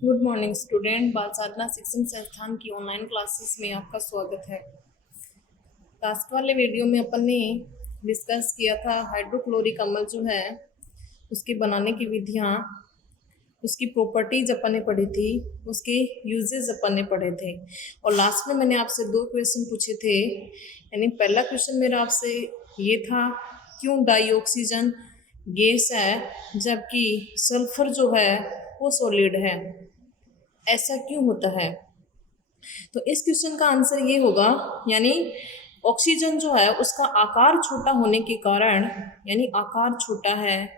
Good morning student. बाल साधना शिक्षण संस्थान की ऑनलाइन क्लासेस में आपका स्वागत है। लास्ट वाले वीडियो में अपन ने डिस्कस किया था हाइड्रोक्लोरिक अम्ल जो है उसकी बनाने की विधियाँ, उसकी प्रॉपर्टीज अपन ने पढ़ी थी, उसके यूजेस अपन ने पढ़े थे। और लास्ट में मैंने आपसे 2 क्वेश्चन पूछे थे। यानी पहला क्वेश्चन मेरा आपसे ये था, क्यों डाइऑक्सीजन गैस है जबकि सल्फर जो है वो सॉलिड है, ऐसा क्यों होता है? तो इस क्वेश्चन का आंसर ये होगा, यानी ऑक्सीजन जो है उसका आकार छोटा होने के कारण, यानी आकार छोटा है,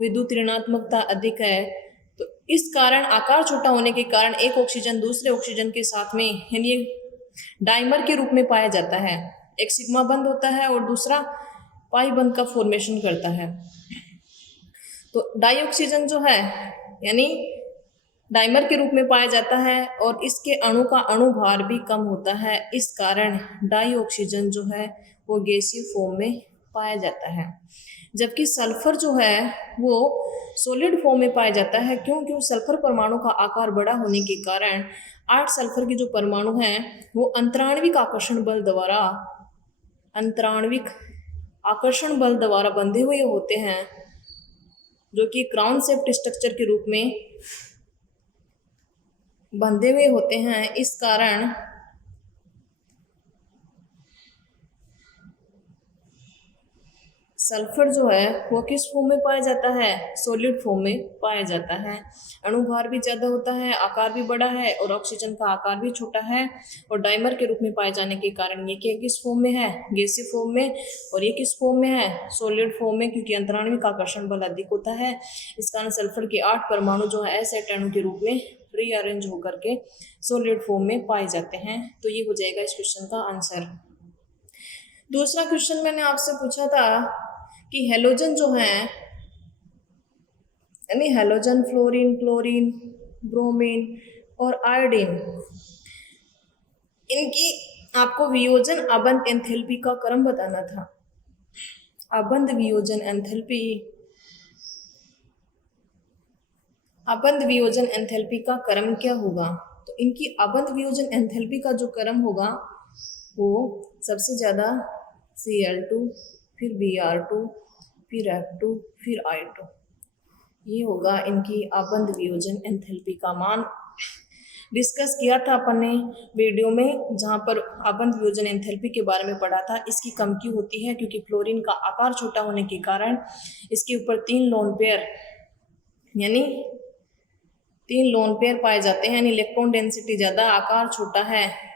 विद्युत ऋणात्मकता अधिक है, तो इस कारण आकार छोटा होने के कारण एक ऑक्सीजन दूसरे ऑक्सीजन के साथ में यानी डाइमर के रूप में पाया जाता है। एक सिग्मा बंध होता है और दूसरा पाई बंध का फॉर्मेशन करता है। तो डाइऑक्सीजन जो है यानी डाइमर के रूप में पाया जाता है और इसके अणु का अणुभार भी कम होता है। इस कारण डाइऑक्सीजन जो है वो गैसीय फॉर्म में पाया जाता है, जबकि सल्फर जो है वो सॉलिड फॉर्म में पाया जाता है। क्योंकि सल्फर परमाणु का आकार बड़ा होने के कारण 8 सल्फर के जो परमाणु हैं वो अंतराण्विक आकर्षण बल द्वारा बंधे हुए होते हैं, जो कि क्राउन शेप्ड स्ट्रक्चर के रूप में बंधे हुए होते हैं। इस कारण सल्फर जो है वो किस फॉर्म में पाया जाता है? सॉलिड फॉर्म में पाया जाता है। अणुभार भी ज़्यादा होता है, आकार भी बड़ा है और ऑक्सीजन का आकार भी छोटा है। और डाइमर के रूप में पाए जाने के कारण ये क्या किस फॉर्म में है? गैसीय फॉर्म में। और ये किस फॉर्म में है? सॉलिड फॉर्म में, क्योंकि अंतराण्विक आकर्षण बल अधिक होता है। इस कारण सल्फर के 8 परमाणु जो है असेट अणु के रूप में रीअरेंज होकर के सॉलिड फॉर्म में पाए जाते हैं। तो ये हो जाएगा इस क्वेश्चन का आंसर। दूसरा क्वेश्चन मैंने आपसे पूछा था कि हेलोजन जो है, यानी हेलोजन फ्लोरीन, क्लोरीन, ब्रोमीन और आयोडीन, इनकी आपको वियोजन अबंध एंथैल्पी का क्रम बताना था। अबंध वियोजन एंथैल्पी का क्रम क्या होगा? तो इनकी अबंध वियोजन एंथैल्पी का जो क्रम होगा वो सबसे ज़्यादा Cl2, फिर Br2, फिर F2, फिर I2, ये होगा इनकी अबंध वियोजन एंथैल्पी का मान। डिस्कस किया था अपन ने वीडियो में, जहाँ पर अबंध वियोजन एंथैल्पी के बारे में पढ़ा था। इसकी कम क्यों होती है? क्योंकि फ्लोरीन का आकार छोटा होने के कारण इसके ऊपर 3 लोन पेयर यानी 3 लोन पेयर पाए जाते हैं, यानी इलेक्ट्रॉन डेंसिटी ज़्यादा, आकार छोटा है।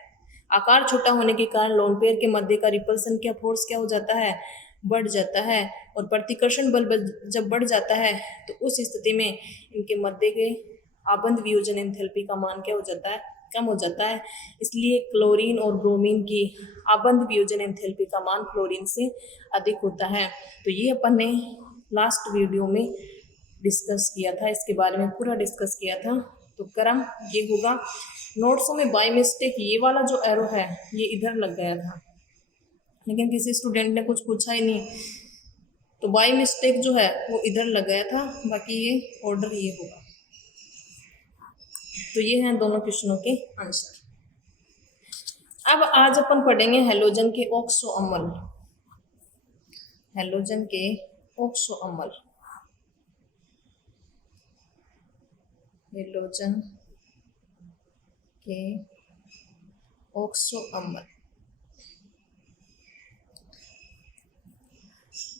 आकार छोटा होने के कारण लोन पेयर के मध्य का रिपल्सन क्या फोर्स क्या हो जाता है? बढ़ जाता है। और प्रतिकर्षण बल जब बढ़ जाता है तो उस स्थिति में इनके मध्य के अबंध वियोजन एंथैल्पी का मान क्या हो जाता है? कम हो जाता है। इसलिए क्लोरीन और ब्रोमीन की अबंध वियोजन एंथैल्पी का मान फ्लोरीन से अधिक होता है। तो ये अपन ने लास्ट वीडियो में डिस्कस किया था, इसके बारे में पूरा डिस्कस किया था। तो क्रम ये होगा। नोट्सों में बाय मिस्टेक ये वाला जो एरो है ये इधर लग गया था, लेकिन किसी स्टूडेंट ने कुछ पूछा ही नहीं, तो बाय मिस्टेक जो है वो इधर लग गया था। बाकी ये ऑर्डर ये होगा। तो ये हैं दोनों क्वेश्चनों के आंसर। अब आज अपन पढ़ेंगे हेलोजन के ऑक्सो अम्ल। हेलोजन के ऑक्सो अम्ल, हेलोजन के ऑक्सो अम्ल,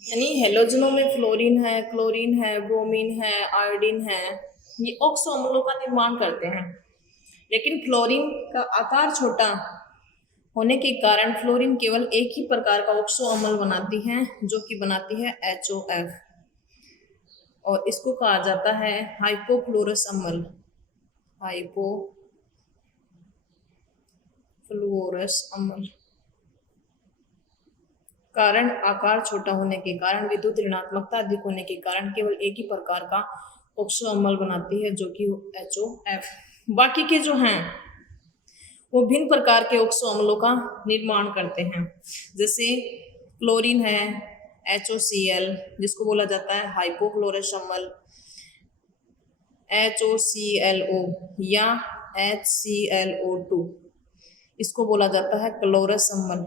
यानी हेलोजनों में फ्लोरीन है, क्लोरीन है, ब्रोमीन है, आयोडीन है, ये ऑक्सो अम्लों का निर्माण करते हैं। लेकिन फ्लोरीन का आकार छोटा होने के कारण फ्लोरीन केवल एक ही प्रकार का ऑक्सो अम्ल बनाती है, जो कि बनाती है HOF, और इसको कहा जाता है हाइपोफ्लोरस अम्ल। हाइपोफ्लोरस अम्ल कारण आकार छोटा होने के कारण, विद्युत ऋणात्मकता अधिक होने के कारण केवल एक ही प्रकार का ऑक्सो अम्ल बनाती है, जो कि HOF। बाकी के जो हैं वो भिन्न प्रकार के ऑक्सो अम्लों का निर्माण करते हैं। जैसे क्लोरीन है HOCl, जिसको बोला जाता है हाइपोफ्लोरस अम्ल। HOClO या HClO2, इसको बोला जाता है क्लोरस अम्ल।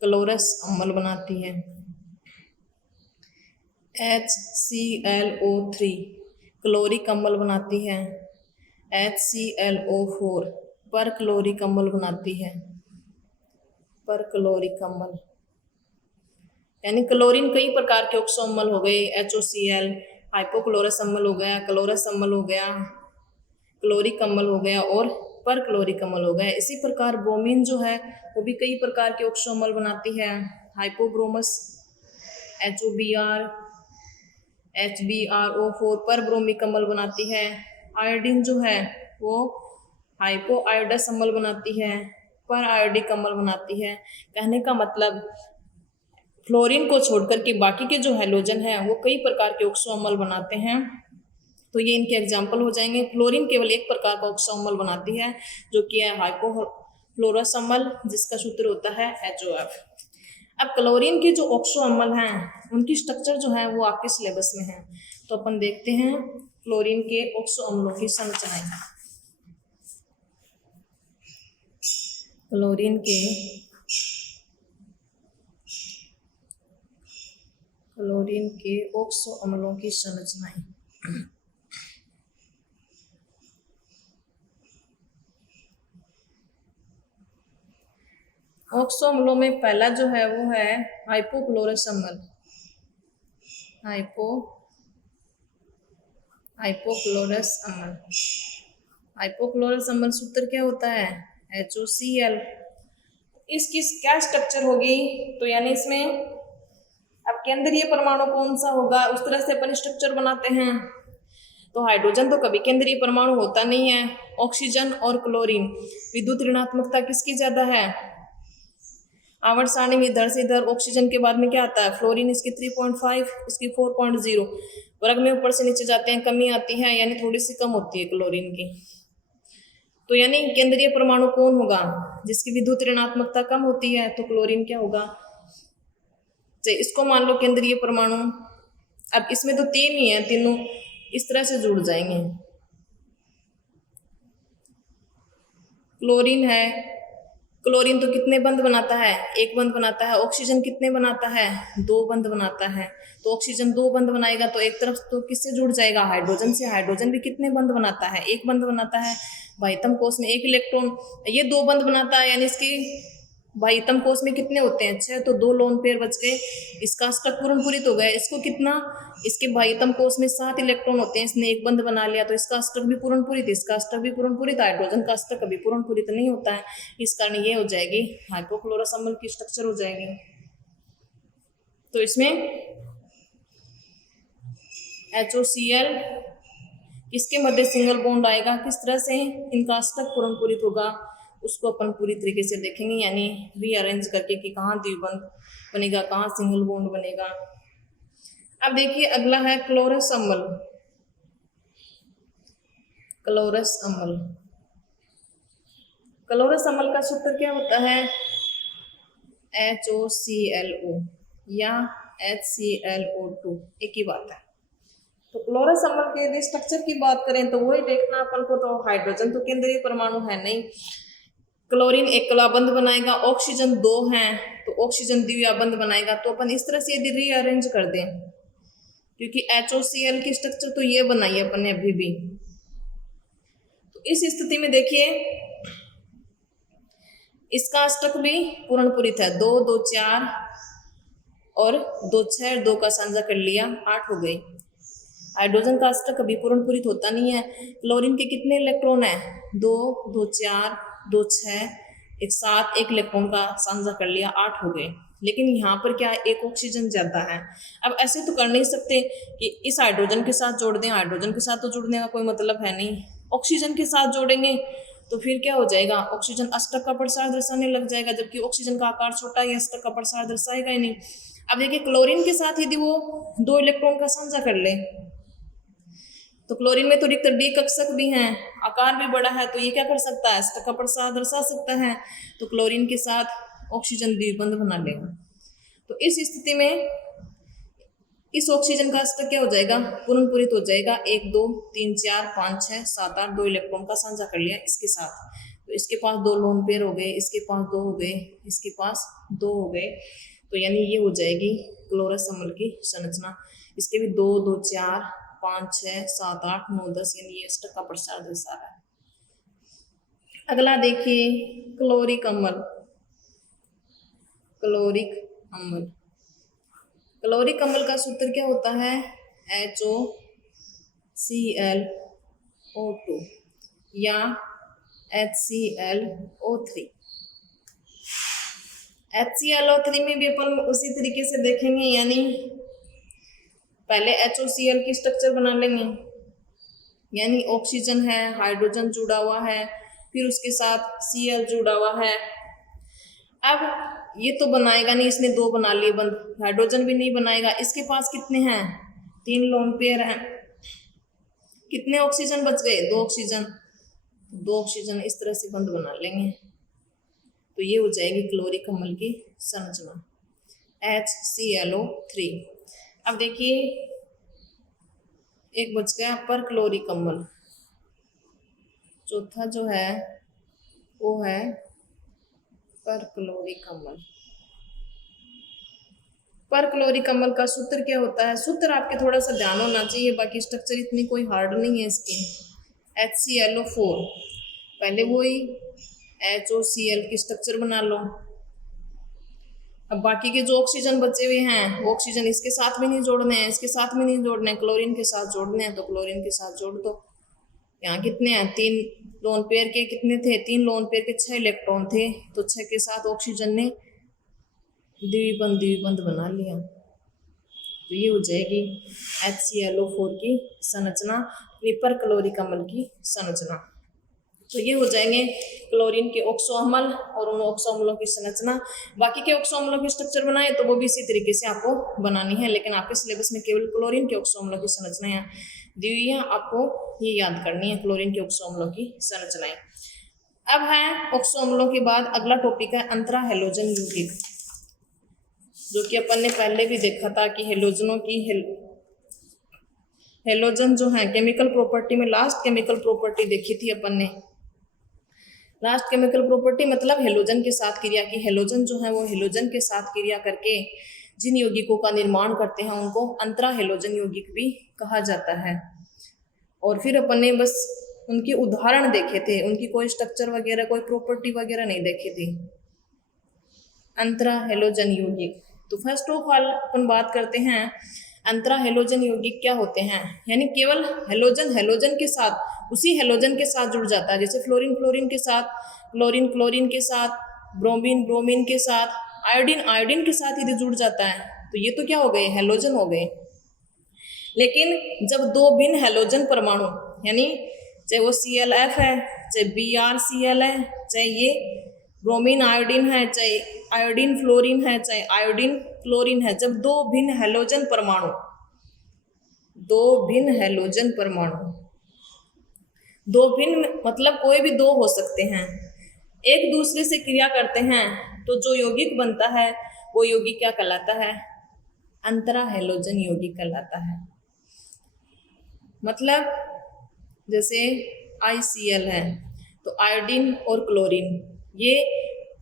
क्लोरस अम्ल बनाती है। HClO3 क्लोरिक अम्ल बनाती है। HClO4 पर क्लोरिक अम्ल बनाती है। पर क्लोरिक अम्ल यानी क्लोरीन कई प्रकार के ऑक्सो अम्ल हो गए, HOCl, हाइपोक्लोरस अम्ल हो गया, क्लोरस अम्ल हो गया, क्लोरिक अम्ल हो गया और पर क्लोरिक अम्ल हो गया। इसी प्रकार ब्रोमीन जो है वो भी कई प्रकार के ऑक्सो अम्ल बनाती है। हाइपोब्रोमस HOBr, HBrO4 पर ब्रोमिक अम्ल बनाती है। आयोडीन जो है वो हाइपोआयोडस अम्ल बनाती है, पर आयोडिक अम्ल बनाती है। कहने का मतलब फ्लोरीन को छोड़कर के बाकी के जो हैलोजन है वो कई प्रकार के ऑक्सो अम्ल बनाते हैं। तो ये इनके एग्जाम्पल हो जाएंगे। फ्लोरीन केवल एक प्रकार का ऑक्सो अम्ल बनाती है जो कि है हाइपोफ्लोरस अम्ल, जिसका सूत्र होता है HOF। अब क्लोरीन के जो ऑक्सो अम्ल हैं उनकी स्ट्रक्चर जो है वो आपके सिलेबस में है, तो अपन देखते हैं क्लोरीन के ऑक्सो अम्लों की संरचनाएं। क्लोरीन के ऑक्सो अम्लों की संरचनाएं। ऑक्सो अम्लों में पहला जो है वो है हाइपोक्लोरस अम्ल। हाइपोक्लोरस अम्ल। हाइपोक्लोरस अम्ल सूत्र क्या होता है? HOCl। इसकी क्या स्ट्रक्चर होगी? तो यानी इसमें अब केंद्रीय परमाणु कौन सा होगा, उस तरह से अपन स्ट्रक्चर बनाते हैं। तो हाइड्रोजन तो कभी केंद्रीय परमाणु होता नहीं है। ऑक्सीजन और क्लोरीन, विद्युत ऋणात्मकता किसकी ज्यादा है? आवर्त सारणी में इधर से इधर ऑक्सीजन के बाद में क्या आता है? फ्लोरीन, इसकी 3.5, इसकी 4.0। वर्ग में ऊपर से नीचे जाते हैं, कमी आती है, यानी थोड़ी सी कम होती है क्लोरीन की। तो यानी केंद्रीय परमाणु कौन होगा? जिसकी विद्युत ऋणात्मकता कम होती है, तो क्लोरीन क्या होगा? इसको मान लो केंद्रीय परमाणु। अब इसमें तो 3 ही है, तीनों इस तरह से जुड़ जाएंगे। क्लोरीन है, क्लोरीन तो कितने बंध बनाता है? 1 बंध बनाता है। ऑक्सीजन कितने बनाता है? 2 बंध बनाता है। तो ऑक्सीजन 2 बंध बनाएगा तो एक तरफ तो किससे जुड़ जाएगा? हाइड्रोजन से। हाइड्रोजन भी कितने बंध बनाता है? 1 बंध बनाता है। बाह्यतम कोश में 1 इलेक्ट्रॉन, ये 2 बंध बनाता है, यानी इसकी बाह्यतम कोश में कितने होते हैं? 6, तो 2 लोन पेयर बच गए। इसका अष्टक पूर्ण पूरित हो गया। इसको कितना? इसके बाह्यतम कोश में 7 इलेक्ट्रॉन होते हैं, इसने 1 बंध बना लिया, तो इसका अष्टक भी पूर्ण पूरित, इसका अष्टक भी पूर्ण पूरित। हाइड्रोजन का अष्टक कभी पूर्ण पूरित नहीं होता है, इस कारण ये हो जाएगी हाइपोक्लोरस अम्ल की स्ट्रक्चर हो जाएगी। तो इसमें HOCl इसके मध्य सिंगल बॉन्ड आएगा। किस तरह से इनका अष्टक पूर्ण पूरित होगा उसको अपन पूरी तरीके से देखेंगे, यानी रीअरेंज करके कि कहाँ द्विबंध बनेगा, कहाँ सिंगल बॉन्ड बनेगा। अब देखिए अगला है क्लोरस अम्ल। क्लोरस अम्ल, क्लोरस अम्ल का सूत्र क्या होता है? HOClO या HClO2, एक ही बात है। तो क्लोरस अम्ल के यदि स्ट्रक्चर की बात करें तो वही देखना अपन को, तो हाइड्रोजन तो केंद्रीय परमाणु है नहीं, क्लोरीन एक कलाबंध बनाएगा, ऑक्सीजन 2 हैं तो ऑक्सीजन द्विआबंध बनाएगा। तो अपन इस तरह से यदि रीअरेंज कर दें, क्योंकि HOCl की स्ट्रक्चर तो ये बनाई है अपन ने अभी भी, तो इस स्थिति में देखिए इसका अष्टक भी पूर्ण पूरित है। 2, 2, 4 और 2, 6, 2 का साझा कर लिया, 8 हो गई। हाइड्रोजन का अष्टक कभी पूर्ण पूरित होता नहीं है। क्लोरीन के कितने इलेक्ट्रॉन है? 2, 2, 4, 2, 6, 1, 7, 1 इलेक्ट्रॉन का साझा कर लिया, 8 हो गए। लेकिन यहाँ पर क्या है? 1 ऑक्सीजन ज्यादा है। अब ऐसे तो कर नहीं सकते कि इस हाइड्रोजन के साथ जोड़ दें, हाइड्रोजन के साथ तो जुड़ने का कोई मतलब है नहीं। ऑक्सीजन के साथ जोड़ेंगे तो फिर क्या हो जाएगा? ऑक्सीजन अष्टक का प्रसार दर्शाने लग जाएगा, जबकि ऑक्सीजन का आकार छोटा है, अष्टक का प्रसार दर्शाएगा ही नहीं। अब देखिए क्लोरीन के साथ यदि वो 2 इलेक्ट्रॉन का साझा कर ले, तो क्लोरीन में तो रिक्त डी कक्षक भी हैं, आकार भी बड़ा है, तो ये क्या कर सकता है? अष्टक का प्रसार दर्शा सकता है। तो क्लोरीन के साथ ऑक्सीजन द्विबंध बना लेगा। तो इस स्थिति में इस ऑक्सीजन का अष्टक क्या हो जाएगा, पुनर्पूरित हो जाएगा। 1 2 3 4 5 6 7 8, 2 इलेक्ट्रॉन का साझा कर लिया इसके साथ, तो इसके पास 2 लोन पेयर हो गए, इसके पास 2 हो गए, इसके पास 2 हो गए, तो यानी ये हो जाएगी क्लोरस अम्ल की संरचना। इसके भी 2 2 4 5 6 7 8 9 10, यानी ये अष्टक का प्रसार दर्शा रहा है। अगला देखिए क्लोरिक अम्ल। क्लोरिक अम्ल, क्लोरिक अम्ल का सूत्र क्या होता है, HOClO2 या HClO3। HClO3 में भी अपन उसी तरीके से देखेंगे, यानी पहले HOCl की स्ट्रक्चर बना लेंगे, यानी ऑक्सीजन है, हाइड्रोजन जुड़ा हुआ है, फिर उसके साथ Cl जुड़ा हुआ है। अब ये तो बनाएगा नहीं, इसने 2 बना लिए बंद, हाइड्रोजन भी नहीं बनाएगा। इसके पास कितने हैं, 3 लोन पेयर हैं, कितने ऑक्सीजन बच गए, 2 ऑक्सीजन, 2 ऑक्सीजन इस तरह से बंद बना लेंगे, तो ये हो जाएगी क्लोरिक अम्ल की संरचना HClO3। अब देखिए एक बच गया पर क्लोरिक अम्ल, चौथा जो है वो है पर क्लोरिक अम्ल। पर क्लोरिक अम्ल का सूत्र क्या होता है, सूत्र आपके थोड़ा सा ध्यान होना चाहिए, बाकी स्ट्रक्चर इतनी कोई हार्ड नहीं है इसकी। HClO4, पहले वही HOCl की स्ट्रक्चर बना लो। अब बाकी के जो ऑक्सीजन बचे हुए हैं वो ऑक्सीजन इसके साथ भी नहीं जोड़ने हैं, इसके साथ भी नहीं जोड़ने हैं, क्लोरीन के साथ जोड़ने हैं, तो क्लोरीन के साथ जोड़ दो। यहाँ कितने हैं, 3 लोन पेयर के कितने थे, 3 लोन पेयर के 6 इलेक्ट्रॉन थे, तो 6 के साथ ऑक्सीजन ने द्विबंध बना लिया, तो ये हो जाएगी HClO4 की संरचना, पर क्लोरिक अम्ल की संरचना। तो ये हो जाएंगे क्लोरीन के ऑक्सो अम्ल और उन ऑक्सो अम्लों की संरचना। बाकी के ऑक्सो अम्लों की स्ट्रक्चर बनाए तो वो भी इसी तरीके से आपको बनानी है, लेकिन आपके सिलेबस में केवल क्लोरीन के ऑक्सो अम्लों की संरचनाएं दी हुई है, आपको ये याद करनी है, क्लोरीन के ऑक्सो अम्लों की संरचनाएं। अब है ऑक्सो अम्लों के बाद अगला टॉपिक है अंतरा हैलोजन यौगिक, जो कि अपन ने पहले भी देखा था कि हैलोजनों की हैलोजन जो है केमिकल प्रॉपर्टी में लास्ट केमिकल प्रॉपर्टी देखी थी अपन ने। लास्ट केमिकल प्रॉपर्टी मतलब हैलोजन के साथ क्रिया की। हैलोजन जो है वो हैलोजन के साथ क्रिया करके जिन यौगिकों का निर्माण करते हैं उनको अंतरा हैलोजन यौगिक भी कहा जाता है। और फिर अपन ने बस उनके उदाहरण देखे थे, उनकी कोई स्ट्रक्चर वगैरह कोई प्रॉपर्टी वगैरह नहीं देखी थी। अंतरा हैलोजन यौगिक, तो फर्स्ट ऑफ ऑल अपन बात करते हैं अंतरा हैलोजन यौगिक क्या होते हैं, यानी केवल हैलोजन हैलोजन के साथ उसी हैलोजन के साथ जुड़ जाता है, जैसे फ्लोरीन फ्लोरीन के साथ, क्लोरीन क्लोरीन के साथ, ब्रोमीन ब्रोमीन के साथ, आयोडीन आयोडीन के साथ यदि जुड़ जाता है तो ये तो क्या हो गए, हैलोजन हो गए। लेकिन जब 2 भिन्न हैलोजन परमाणु, यानी चाहे वो ClF है, चाहे BrCl है, चाहे ये ब्रोमीन आयोडीन है, चाहे आयोडीन फ्लोरीन है, चाहे आयोडीन क्लोरीन है, जब 2 भिन्न हैलोजन परमाणु 2 भिन्न हैलोजन परमाणु 2 भिन्न मतलब कोई भी 2 हो सकते हैं, एक दूसरे से क्रिया करते हैं तो जो यौगिक बनता है वो यौगिक क्या कहलाता है, अंतरा हैलोजन यौगिक कहलाता है। मतलब जैसे ICl है तो आयोडीन और क्लोरीन, ये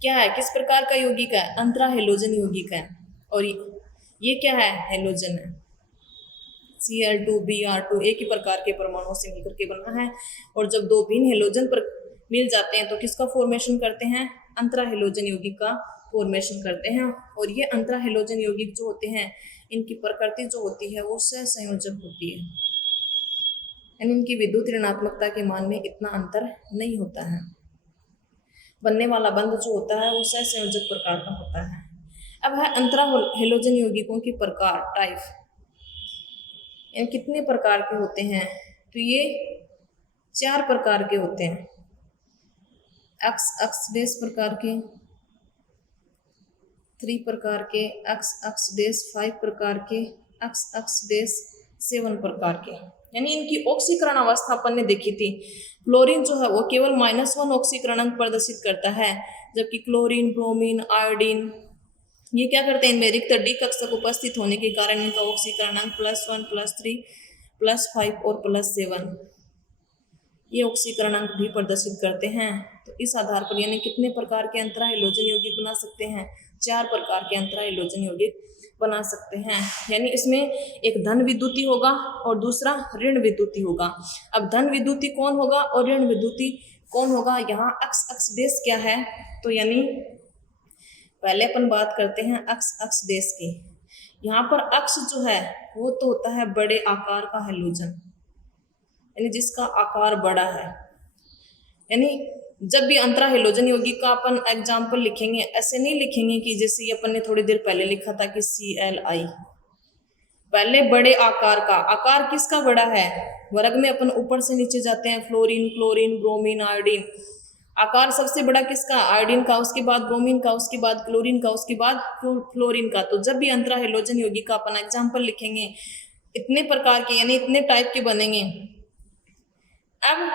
क्या है, किस प्रकार का यौगिक है, अंतरा हैलोजन यौगिक है, और ये क्या है, हैलोजन है। Cl2 Br2 एक ही प्रकार के परमाणुओं से मिलकर के बना है, और जब 2 भिन्न हैलोजन पर मिल जाते हैं तो किसका फॉर्मेशन करते हैं, अंतरा हैलोजन यौगिक का फॉर्मेशन करते हैं। और ये अंतरा हैलोजन यौगिक जो होते हैं इनकी प्रकृति जो होती है वो सहसंयोजक होती है, यानी इनकी विद्युत ऋणात्मकता के मान में इतना अंतर नहीं होता है, बनने वाला बंध जो होता है वो सहसंयोजक प्रकार का होता है। अब है अंतरा हैलोजन यौगिकों की प्रकार, टाइप, यानी कितने प्रकार के होते हैं, तो ये 4 प्रकार के होते हैं, एक्स एक्स डेस प्रकार के, 3 प्रकार के, एक्स एक्स डेस 5 प्रकार के, एक्स एक्स डेस 7 प्रकार के। यानी इनकी ऑक्सीकरण अवस्था अपन ने देखी थी, क्लोरीन जो है वो केवल -1 ऑक्सीकरण अंक प्रदर्शित करता है, जबकि क्लोरीन ब्रोमीन आयोडीन ये क्या करते हैं, इनमें रिक्त डी कक्षक उपस्थित होने के कारण इनका ऑक्सीकरणांक +1 +3 +5 और +7 ये ऑक्सीकरणांक भी प्रदर्शित करते हैं। तो इस आधार पर यानी कितने प्रकार के अंतरा हैलोजन यौगिक बना सकते हैं, 4 प्रकार के अंतरा हैलोजन यौगिक बना सकते हैं। यानी इसमें एक धन विद्युती होगा और दूसरा ऋण विद्युती होगा। अब धन विद्युती कौन होगा और ऋण विद्युती कौन होगा, यहाँ अक्स अक्स देश क्या है, तो यानी पहले अपन बात करते हैं अक्स अक्स देश की। यहाँ पर अक्स जो है वो तो होता है बड़े आकार का हैलोजन, यानी जिसका आकार बड़ा है। यानी जब भी अंतरा हैलोजन यौगिक का अपन एग्जाम्पल लिखेंगे ऐसे नहीं लिखेंगे कि जैसे अपन ने थोड़ी देर पहले लिखा था कि CLI। पहले बड़े आकार का, आकार किसका बड़ा है, वर्ग में अपन ऊपर से नीचे जाते हैं, फ्लोरीन, क्लोरीन, ब्रोमीन, आयोडीन। आकार सबसे बड़ा किसका, आयोडीन का, उसके बाद ब्रोमीन का, उसके बाद क्लोरीन का, उसके बाद फ्लोरीन का। तो जब भी अंतरा हैलोजन यौगिक का अपन एग्जाम्पल लिखेंगे इतने प्रकार के यानी इतने टाइप के बनेंगे। अब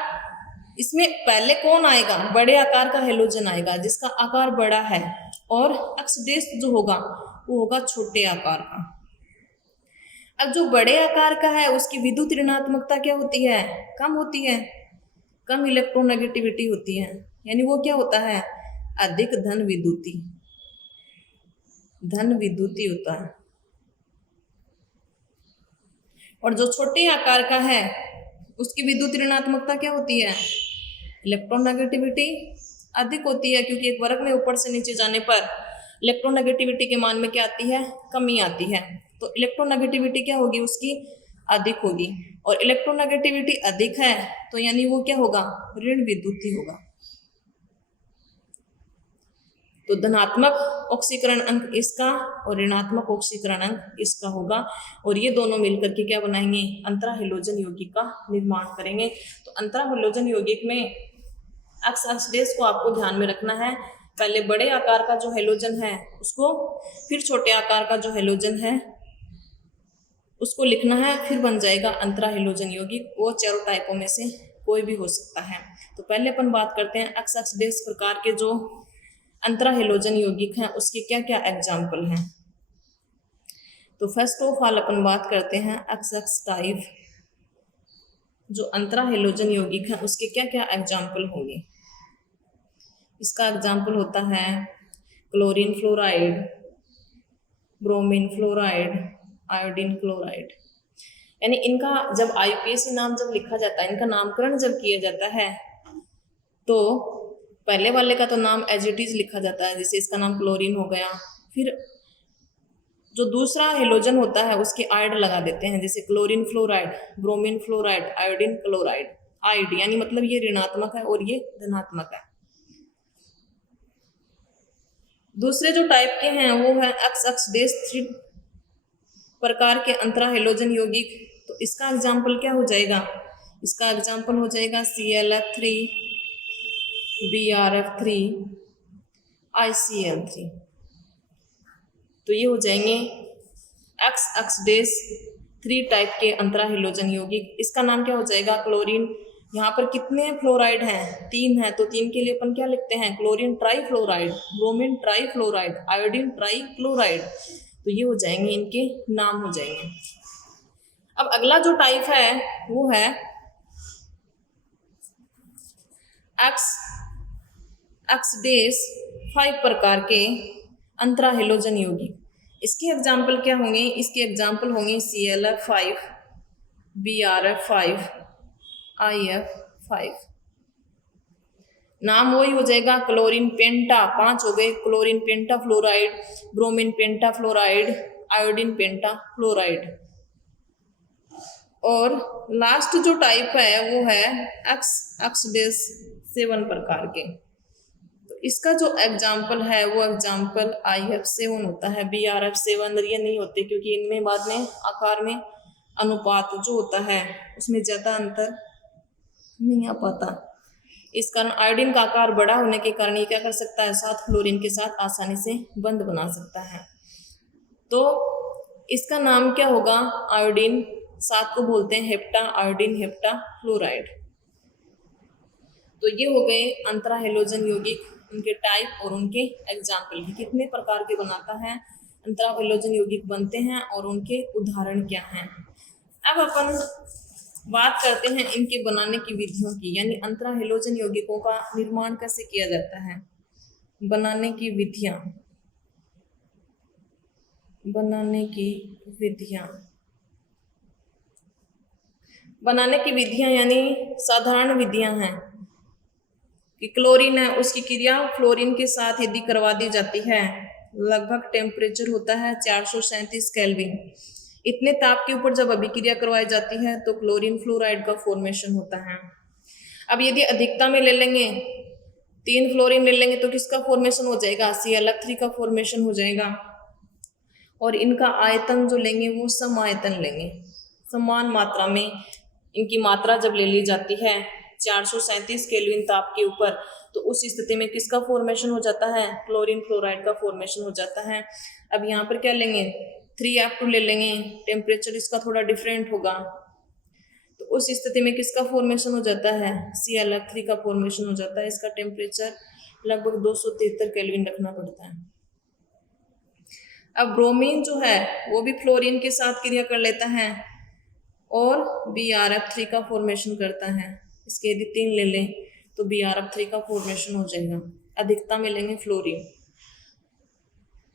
इसमें पहले कौन आएगा, बड़े आकार का हैलोजन आएगा जिसका आकार बड़ा है, और अक्सदेश जो होगा वो होगा छोटे आकार का। अब जो बड़े आकार का है उसकी विद्युत ऋणात्मकता क्या होती है, कम होती है, कम इलेक्ट्रोनेगेटिविटी होती है, यानी वो क्या होता है, अधिक धन विद्युती होता है। और जो छोटे आकार का है उसकी विद्युत ऋणात्मकता क्या होती है, इलेक्ट्रोनेगेटिविटी अधिक होती है, क्योंकि एक वर्ग में ऊपर से नीचे जाने पर इलेक्ट्रोनेगेटिविटी के मान में क्या आती है, कमी आती है। तो इलेक्ट्रोनेगेटिविटी क्या होगी, उसकी अधिक होगी, और इलेक्ट्रोनेगेटिविटी अधिक है तो यानी वो क्या होगा, ऋण विद्युती होगा। तो धनात्मक ऑक्सीकरण अंक इसका और ऋणात्मक ऑक्सीकरण अंक इसका होगा, और ये दोनों मिलकर के क्या बनाएंगे, अंतरा हैलोजन यौगिक का निर्माण करेंगे। तो अंतरा हैलोजन यौगिक में अक्स अक्स देश को आपको ध्यान में रखना है। पहले बड़े आकार का जो हैलोजन है उसको, फिर छोटे आकार का जो हैलोजन है उसको लिखना है, फिर बन जाएगा अंतरा हैलोजन यौगिक। वो चारों टाइपों में से कोई भी हो सकता है। तो पहले अपन बात करते हैं अक्स अक्स देश प्रकार के जो अंतरा हैलोजन यौगिक हैं उसके क्या क्या एग्जाम्पल हैं। तो फर्स्ट ऑफ ऑल अपन बात करते हैं अक्स अक्स टाइप जो अंतरा हैलोजन यौगिक है उसके क्या क्या एग्जाम्पल होंगे। इसका एग्जाम्पल होता है chlorine fluoride, bromine fluoride, iodine chloride. यानी इनका जब IUPAC नाम जब लिखा जाता है, इनका नामकरण जब किया जाता है तो पहले वाले का तो नाम एज इट इज लिखा जाता है, जैसे इसका नाम क्लोरीन हो गया, फिर जो दूसरा हैलोजन होता है उसके आयड लगा देते हैं, जैसे chlorine fluoride, bromine fluoride, iodine chloride. आयड यानी मतलब ये ऋणात्मक है और ये धनात्मक है। दूसरे जो टाइप के हैं वो है अक्स अक्स देश 3 प्रकार के अंतरा हैलोजन यौगिक। तो इसका एग्जाम्पल क्या हो जाएगा, इसका एग्जाम्पल हो जाएगा ClF3, BrF3, ICl3। तो ये हो जाएंगे अक्स अक्स देश 3 टाइप के अंतरा हैलोजन यौगिक। इसका नाम क्या हो जाएगा, क्लोरीन। यहाँ पर कितने फ्लोराइड हैं, 3 हैं, तो 3 के लिए अपन क्या लिखते हैं, chlorine trifluoride, bromine trifluoride, iodine trichloride. तो ये हो जाएंगे, इनके नाम हो जाएंगे। अब अगला जो टाइप है वो है अक्स अक्स देश 5 प्रकार के अंतरा हैलोजन यौगिक। इसके एग्जाम्पल क्या होंगे, इसके एग्जाम्पल होंगे ClF5, BrF5, IF5। नाम वही हो जाएगा, क्लोरीन पेंटा 5 हो गए, क्लोरीन पेंटा फ्लोराइड, ब्रोमीन पेंटा फ्लोराइड, आयोडीन पेंटा फ्लोराइड। और लास्ट जो टाइप है वो है अक्स अक्स देश 7 प्रकार के। तो इसका जो एग्जाम्पल है वो एग्जाम्पल IF7 होता है। BrF7 ये नहीं होते क्योंकि इनमें बाद में आकार में अनुपात जो होता है उसमें ज़्यादा अंतर नहीं आ पाता। इस कारण आयोडीन का आकार बड़ा होने के कारण ये क्या कर सकता है, 7 फ्लोरीन के साथ आसानी से बंध बना सकता है। तो इसका नाम क्या होगा, आयोडीन 7 को बोलते हैं हेप्टा आयोडीन हेप्टा फ्लोराइड। तो ये हो गए अंतरा हैलोजन यौगिक उनके टाइप और उनके एग्जाम्पल की, कितने प्रकार के बनाता है अंतरा हैलोजन यौगिक बनते हैं और उनके उदाहरण क्या हैं। अब अपन बात करते हैं इनके बनाने की विधियों की, यानी अंतरा हैलोजन यौगिकों का निर्माण कैसे किया जाता है। बनाने की विधियां, बनाने की विधियां, बनाने की विधियां यानी साधारण विधियां हैं कि क्लोरीन है उसकी क्रिया फ्लोरीन के साथ यदि करवा दी जाती है, लगभग टेम्परेचर होता है 437 केल्विन, इतने ताप के ऊपर जब अभिक्रिया करवाई जाती है तो क्लोरीन फ्लोराइड का फॉर्मेशन होता है। अब यदि अधिकता में ले लेंगे, 3 फ्लोरीन ले लेंगे तो किसका फॉर्मेशन हो जाएगा, Cl3 का फॉर्मेशन हो जाएगा। और इनका आयतन जो लेंगे वो सम आयतन लेंगे, समान मात्रा में इनकी मात्रा जब ले ली जाती है 437 केल्विन ताप के ऊपर, तो उस स्थिति में किसका फॉर्मेशन हो जाता है, क्लोरीन फ्लोराइड का फॉर्मेशन हो जाता है। अब यहाँ पर क्या लेंगे, 3F2 ले लेंगे, टेम्परेचर इसका थोड़ा डिफरेंट होगा, तो उस स्थिति में किसका फॉर्मेशन हो जाता है, Cl3 का फॉर्मेशन हो जाता है। इसका टेम्परेचर लगभग 273 केल्विन रखना पड़ता है। अब ब्रोमीन जो है वो भी फ्लोरीन के साथ क्रिया कर लेता है और BrF3 का फॉर्मेशन करता है। इसके यदि 3 ले लें तो BrF3 का फॉर्मेशन हो जाएगा। अधिकता में लेंगे फ्लोरीन,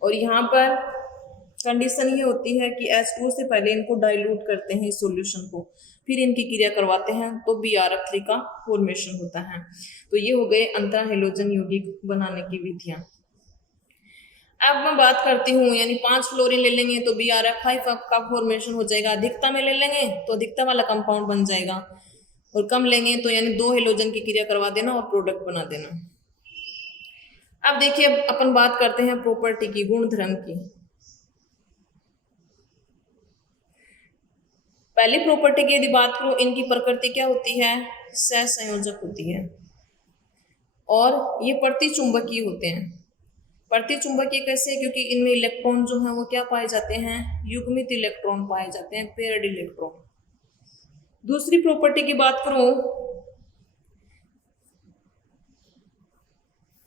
और यहाँ पर कंडीशन ये होती है कि H2 से पहले इनको डाइल्यूट करते हैं इस सॉल्यूशन को, फिर इनकी क्रिया करवाते हैं तो BrF3 का फॉर्मेशन होता है। तो ये हो गए अंतरा हैलोजन यौगिक बनाने की विधियां। अब मैं बात करती हूँ, यानी 5 फ्लोरीन ले लेंगे तो BrF5 का फॉर्मेशन हो जाएगा। अधिकता में ले लेंगे तो अधिकता वाला कंपाउंड बन जाएगा, और कम लेंगे तो यानी 2 हैलोजन की क्रिया करवा देना और प्रोडक्ट बना देना। अब देखिए, अब अपन बात करते हैं प्रॉपर्टी की, गुणधर्म की। पहली प्रॉपर्टी की यदि बात करूं, इनकी प्रकृति क्या होती है, सहसंयोजक होती है, और ये प्रतिचुंबकीय होते हैं। प्रतिचुंबकीय कैसे, क्योंकि इनमें इलेक्ट्रॉन जो है वो क्या पाए जाते हैं, युग्मित इलेक्ट्रॉन पाए जाते हैं, पेयर्ड इलेक्ट्रॉन। दूसरी प्रॉपर्टी की बात करूं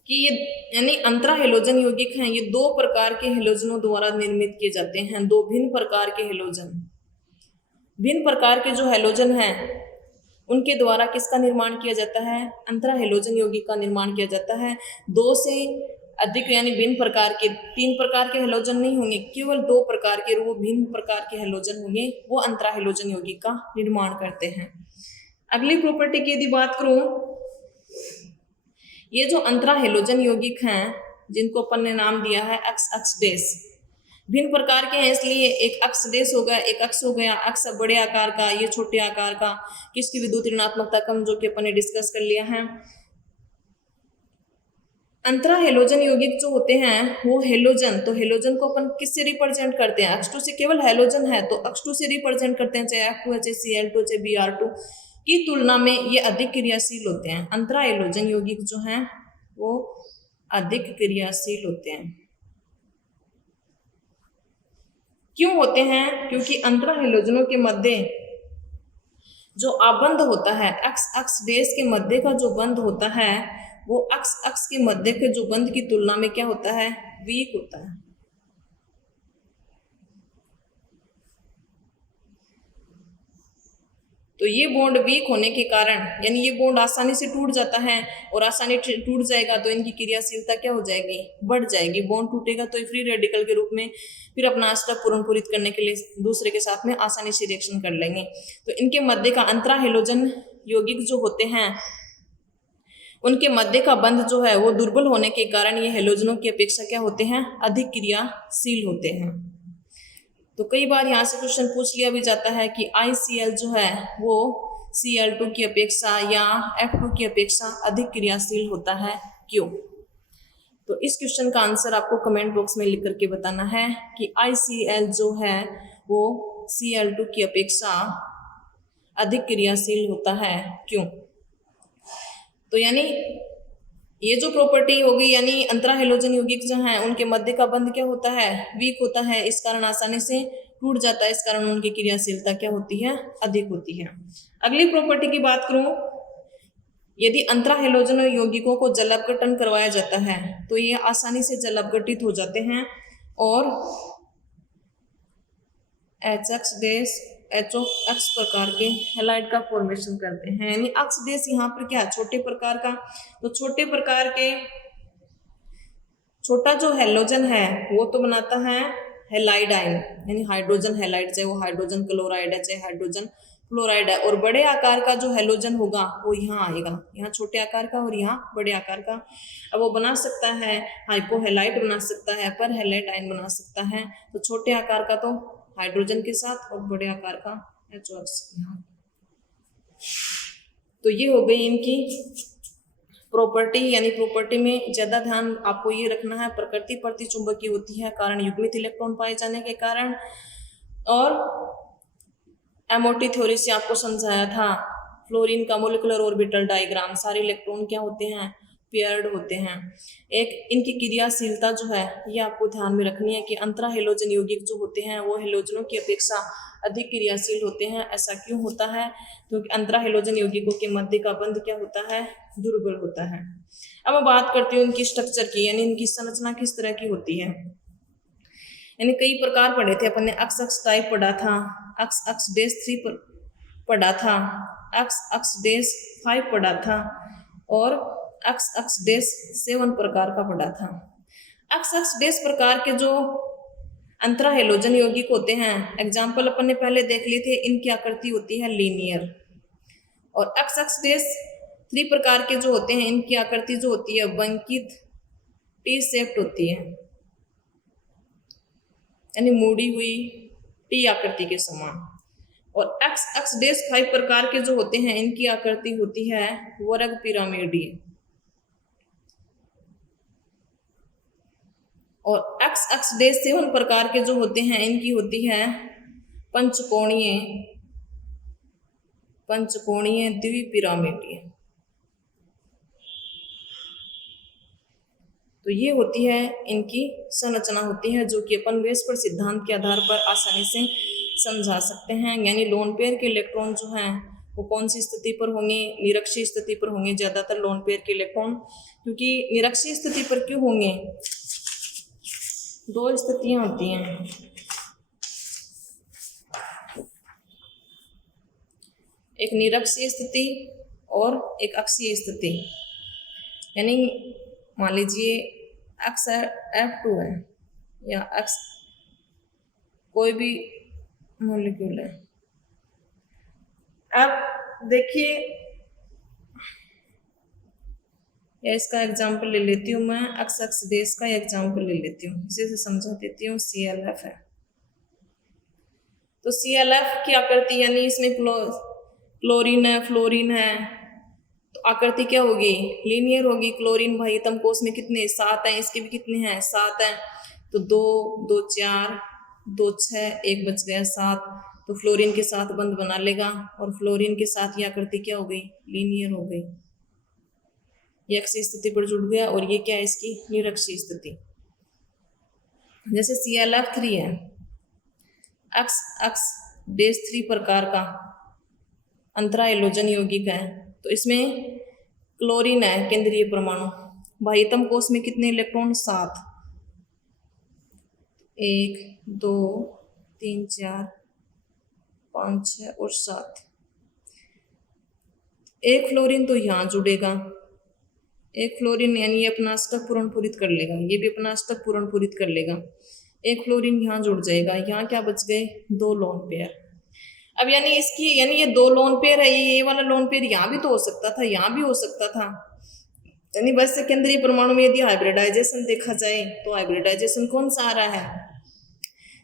कि ये यानी अंतरा हैलोजन यौगिक हैं, ये 2 प्रकार के हैलोजनों द्वारा निर्मित किए जाते हैं। 2 भिन्न प्रकार के हैलोजन, भिन्न प्रकार के जो हैलोजन हैं उनके द्वारा किसका निर्माण किया जाता है, अंतरा हैलोजन यौगिक का निर्माण किया जाता है। 2 से अधिक यानी भिन्न प्रकार के, 3 प्रकार के हैलोजन नहीं होंगे, केवल 2 प्रकार के, वो भिन्न प्रकार के हैलोजन होंगे, वो अंतरा हैलोजन यौगिक का निर्माण करते हैं। अगली प्रॉपर्टी की यदि बात करूं, ये जो अंतरा हैलोजन यौगिक हैं जिनको अपन ने नाम दिया है अक्स अक्स डेस, भिन्न प्रकार के हैं, इसलिए एक अक्स डेस हो गया, एक अक्स हो गया, अक्स बड़े आकार का, ये छोटे आकार का, किसकी विद्युत ऋणात्मकता कम, जो कि अपन ने डिस्कस कर लिया है। अंतरा हैलोजन यौगिक जो होते हैं वो हैलोजन, तो हैलोजन को अपन किससे रिप्रेजेंट करते हैं, H2 से, केवल हैलोजन है तो H2 से रिप्रेजेंट करते हैं, चाहे F2 है, चाहे Cl2, चाहे Br2 की तुलना में ये अधिक क्रियाशील होते हैं। अंतरा हैलोजन यौगिक जो हैं वो अधिक क्रियाशील होते हैं। क्यों होते हैं, क्योंकि अंतरा हैलोजनों के मध्य जो आबंध होता है, अक्स अक्स बेस के मध्य का जो बंध होता है, वो अक्स अक्स के मध्य के जो बंध की तुलना में क्या होता है, वीक होता है। तो ये बॉन्ड वीक होने के कारण, यानी ये बॉन्ड आसानी से टूट जाता है, और आसानी से टूट जाएगा तो इनकी क्रियाशीलता क्या हो जाएगी, बढ़ जाएगी। बॉन्ड टूटेगा तो फ्री रेडिकल के रूप में फिर अपना स्टेप पूर्ण करने के लिए दूसरे के साथ में आसानी से रिएक्शन कर लेंगे। तो इनके मध्य का अंतरा हैलोजन यौगिक जो होते हैं उनके मध्य का बंध जो है वो दुर्बल होने के कारण ये हैलोजनों की अपेक्षा क्या होते हैं, अधिक क्रियाशील होते हैं। तो कई बार यहाँ से क्वेश्चन पूछ लिया भी जाता है कि ICl जो है वो Cl2 की अपेक्षा या F2 की अपेक्षा अधिक क्रियाशील होता है, क्यों। तो इस क्वेश्चन का आंसर आपको कमेंट बॉक्स में लिख करके बताना है कि ICl जो है वो Cl2 की अपेक्षा अधिक क्रियाशील होता है, क्यों। तो यानी ये जो प्रॉपर्टी होगी, यानी अंतरा हैलोजन यौगिक जो हैं उनके मध्य का बंध क्या होता है, वीक होता है, इस कारण आसानी से टूट जाता है, इस कारण उनकी क्रियाशीलता क्या होती है, अधिक होती है। अगली प्रॉपर्टी की बात करूं यदि अंतरा हेलोजन यौगिकों को जल अपघटन करवाया जाता है तो ये आसानी से जल अपघटित हो जाते हैं और HX डैश HOX प्रकार के हैलाइड का फॉर्मेशन करते हैं। यानी अक्स डैश यहाँ पर क्या छोटे प्रकार का, तो छोटे प्रकार के छोटा जो हेलोजन है वो तो बनाता है हेलाइड आयन, यानी हाइड्रोजन हेलाइड, चाहे वो हाइड्रोजन क्लोराइड है चाहे हाइड्रोजन फ्लोराइड है। और बड़े आकार का जो हेलोजन होगा वो यहाँ आएगा, यहाँ छोटे आकार का और यहाँ बड़े आकार का। अब वो बना सकता है हाइपोहेलाइट बना सकता है, पर हेलाइड आयन बना सकता है। तो छोटे आकार का तो हाइड्रोजन के साथ और बड़े आकार का HOX यहाँ। तो ये हो गई इनकी प्रॉपर्टी, यानी प्रॉपर्टी में ज्यादा ध्यान आपको ये रखना है, प्रकृति प्रतिचुंबकीय होती है कारण युग्मित इलेक्ट्रॉन पाए जाने के कारण। और एमओटी थ्योरी से आपको समझाया था फ्लोरीन का मोलिकुलर ऑर्बिटल डायग्राम, सारे इलेक्ट्रॉन क्या होते हैं, पेयर्ड होते हैं। एक इनकी क्रियाशीलता जो है ये आपको ध्यान में रखनी है कि अंतरा हेलोजन यौगिक जो होते हैं वो हेलोजनों की अपेक्षा अधिक क्रियाशील होते हैं। ऐसा क्यों होता है, क्योंकि अंतरा हेलोजन यौगिकों के मध्य का बंध क्या होता है, दुर्बल होता है। अब मैं बात करती हूँ इनकी स्ट्रक्चर की, यानी इनकी संरचना किस तरह की होती है। यानी कई प्रकार पढ़े थे अपन ने, अक्स अक्स टाइप पढ़ा था, अक्स अक्स डेस 3 पढ़ा था, अक्स अक्स डेस 5 पढ़ा था और अक्स अक्स डेस 7 प्रकार का पढ़ा था। अक्स अक्स डेस प्रकार के जो अंतरा हेलोजन यौगिक होते हैं, एग्जाम्पल अपन ने पहले देख लिए थे, इनकी आकृति होती है लीनियर। और अक्स अक्स डेस 3 प्रकार के जो होते हैं इनकी आकृति जो होती है बंकित टी शेप्ड होती है, यानी मुड़ी हुई टी आकृति के समान। और एक्स एक्स डेस 5 प्रकार के जो होते हैं इनकी आकृति होती है वर्ग पिरामिडीय। और एक्स एक्स डेस 7 प्रकार के जो होते हैं इनकी होती है पंचकोणीय द्विपिरामिडीय। तो ये होती है इनकी संरचना होती है, जो कि अपन वेस्पर सिद्धांत के आधार पर आसानी से समझा सकते हैं। यानी लोन पेयर के इलेक्ट्रॉन जो हैं वो कौन सी स्थिति पर होंगे, निरक्षीय स्थिति पर होंगे ज्यादातर लोन पेयर के इलेक्ट्रॉन। क्योंकि निरक्षीय स्थिति पर क्यों होंगे, 2 स्थितियां होती हैं, एक निरक्षीय स्थिति और एक अक्षीय स्थिति। यानी मान लीजिए एक्स F2 है या एक्स कोई भी मॉलिक्यूल है। अब देखिए, या इसका एग्जाम्पल ले लेती हूँ मैं, एक्स एक्स डेस का एग्जाम्पल ले लेती हूँ, इसे से समझा देती हूँ। ClF है, तो ClF की आकृति यानी इसमें क्लोरीन है, फ्लोरीन है, तो आकृति क्या होगी, लीनियर होगी। क्लोरीन भाईतम कोष में कितने 7 हैं, इसके भी कितने हैं 7 हैं, तो 2 2 4 2 6 1 बच गया 7, तो फ्लोरीन के साथ बंध बना लेगा और फ्लोरीन के साथ ये आकृति क्या हो गई, लीनियर हो गई। ये अक्षीय स्थिति पर जुड़ गया और ये क्या है, इसकी निरक्षीय स्थिति। जैसे ClF3 है, एक्स एक्स डेस 3 प्रकार का अंतरा हेलोजन यौगिक है, तो इसमें क्लोरीन है केंद्रीय परमाणु, बाह्यतम कोष में कितने इलेक्ट्रॉन 7, 1 2 3 4 5 6 और 7। एक फ्लोरीन तो यहाँ जुड़ेगा, एक फ्लोरीन यानी ये अपना अष्टक पूर्ण पूरित कर लेगा, ये भी अपना अष्टक पूर्ण पूरित कर लेगा, एक फ्लोरीन यहाँ जुड़ जाएगा, यहाँ क्या बच गए 2 लोन पेयर। अब यानी इसकी यानी ये 2 लोन पेयर है, ये वाला लोन पेयर यहाँ भी तो हो सकता था, यहाँ भी हो सकता था। यानी बस केंद्रीय परमाणु में यदि हाइब्रिडाइजेशन देखा जाए तो हाइब्रिडाइजेशन कौन सा आ रहा है,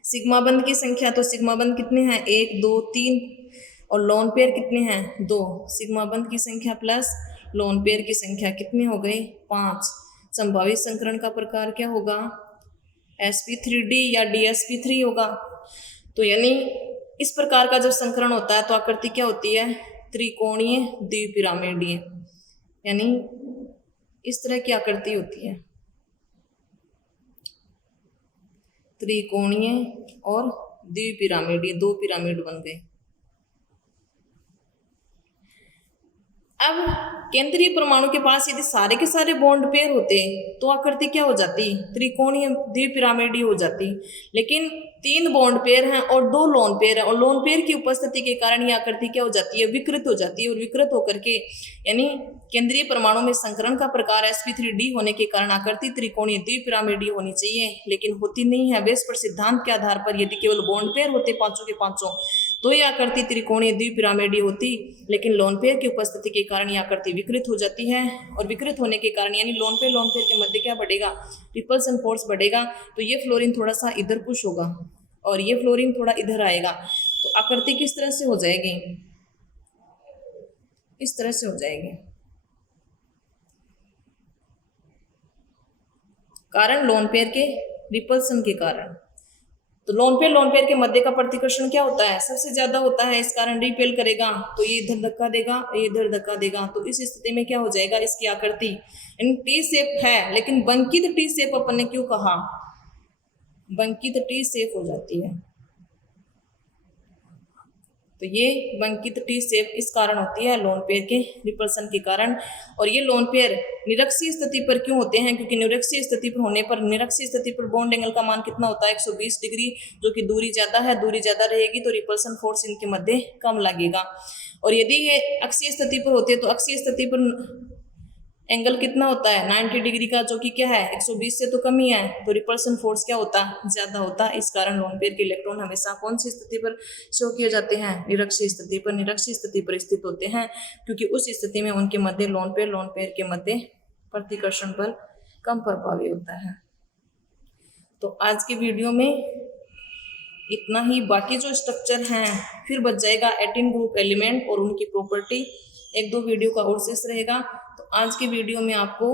सिग्मा बंध की संख्या, तो सिग्मा बंध कितने हैं 1 2 3 और लोन पेयर कितने हैं 2, सिग्मा बंध की संख्या प्लस लोन पेयर की संख्या कितने हो गए 5। संभावित संकरण का प्रकार क्या होगा, sp3d या dsp3 होगा। तो यानी इस प्रकार का जब संकरण होता है तो आकृति क्या होती है, त्रिकोणीय द्विपिरामिडीय, यानी इस तरह की आकृति होती है, त्रिकोणीय और द्विपिरामिडीय, 2 पिरामिड बन गए। अब केंद्रीय परमाणु के पास यदि सारे के सारे बॉन्ड पेयर होते तो आकृति क्या हो जाती, त्रिकोणीय द्विपिरामिडीय हो जाती। लेकिन 3 बॉन्ड पेयर हैं और 2 लोन पेयर है, और लोन पेयर की उपस्थिति के कारण यह आकृति क्या हो जाती है, विकृत हो जाती है। और विकृत होकर के यानी केंद्रीय परमाणु में संकरण का प्रकार sp3d होने के कारण आकृति त्रिकोणीय द्विपिरामिडीय होनी चाहिए, लेकिन होती नहीं है। बेस पर सिद्धांत के आधार पर यदि केवल बॉन्ड पेयर होते पांचों के पांचों तो यह आकृति त्रिकोणीय द्विपिरामिडीय होती, लेकिन लोन पेयर की उपस्थिति के कारण यह आकृति विकृत हो जाती है। और विकृत होने के कारण यानी लोन पेयर के मध्य क्या बढ़ेगा, रिपल्सन फोर्स बढ़ेगा। तो ये फ्लोरीन थोड़ा सा इधर पुश होगा और ये फ्लोरीन थोड़ा इधर आएगा, तो आकृति किस तरह से हो जाएगी, इस तरह से हो जाएगी। कारण लोन पेयर के रिपल्सन के कारण। तो लोन पेयर के मध्य का प्रतिकर्षण क्या होता है, सबसे ज्यादा होता है, इस कारण रिपेल करेगा, तो ये इधर धक्का देगा, ये इधर धक्का देगा। तो इस स्थिति में क्या हो जाएगा, इसकी आकृति टी शेप है, लेकिन बंकित टी शेप अपन ने क्यों कहा, बंकित टी शेप हो जाती है। तो ये बंकित टी शेप इस कारण होती है लोन पेयर के रिपल्सन के कारण। और ये लोन पेयर निरक्षीय स्थिति पर क्यों होते हैं, क्योंकि निरक्षीय स्थिति पर होने पर, निरक्षीय स्थिति पर बॉन्ड एंगल का मान कितना होता है, 120 डिग्री, जो कि दूरी ज्यादा है, दूरी ज्यादा रहेगी तो रिपल्सन फोर्स इनके मध्य कम लगेगा। और यदि ये अक्षीय स्थिति पर होते हैं तो अक्षीय स्थिति पर एंगल कितना होता है, 90 डिग्री का, जो कि क्या है 120 से तो कम ही है, तो रिपल्सन फोर्स क्या होता है, ज्यादा होता है। इस कारण लोन पेयर के इलेक्ट्रॉन हमेशा कौन सी स्थिति पर शो किए जाते हैं, निरक्षीय स्थिति पर, निरक्षीय स्थिति पर स्थित होते हैं, क्योंकि उस स्थिति में उनके मध्य लोन पेयर के मध्य प्रतिकर्षण बल कम प्रभावी होता है। तो आज की वीडियो में इतना ही। बाकी जो स्ट्रक्चर हैं फिर बच जाएगा 18 ग्रुप एलिमेंट और उनकी प्रॉपर्टी, 1-2 वीडियो का और शेष रहेगा। तो आज की वीडियो में आपको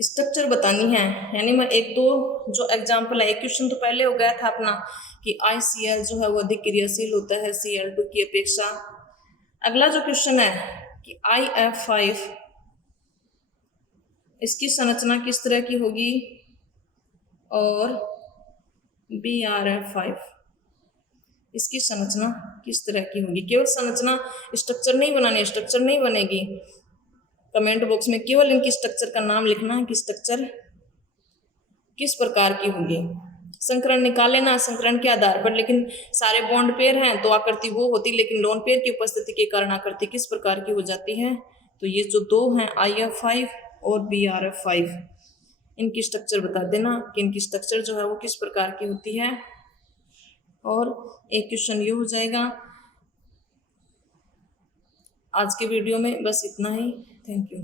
स्ट्रक्चर बतानी है, यानी मैं 1-2 जो एग्जाम्पल है, एक क्वेश्चन तो पहले हो गया था अपना कि ICl जो है वो अधिक क्रियाशील होता है Cl2 की अपेक्षा। अगला जो क्वेश्चन है कि IF5 इसकी संरचना किस तरह की होगी और BRF5 इसकी संरचना किस तरह की होगी। केवल संरचना, स्ट्रक्चर नहीं बनानी है, स्ट्रक्चर नहीं बनेगी। कमेंट बॉक्स में केवल इनकी स्ट्रक्चर का नाम लिखना है कि स्ट्रक्चर किस प्रकार की होगी। संकरण निकाल लेना संकरण के आधार पर, लेकिन सारे बॉन्ड पेयर हैं तो आकृति वो होती, लेकिन लोन पेयर की उपस्थिति के कारण आकृति किस प्रकार की हो जाती है। तो ये जो 2 हैं IF5 और BRF5, इनकी स्ट्रक्चर बता देना कि इनकी स्ट्रक्चर जो है वो किस प्रकार की होती है। और एक क्वेश्चन ये हो जाएगा। आज के वीडियो में बस इतना ही। Thank you.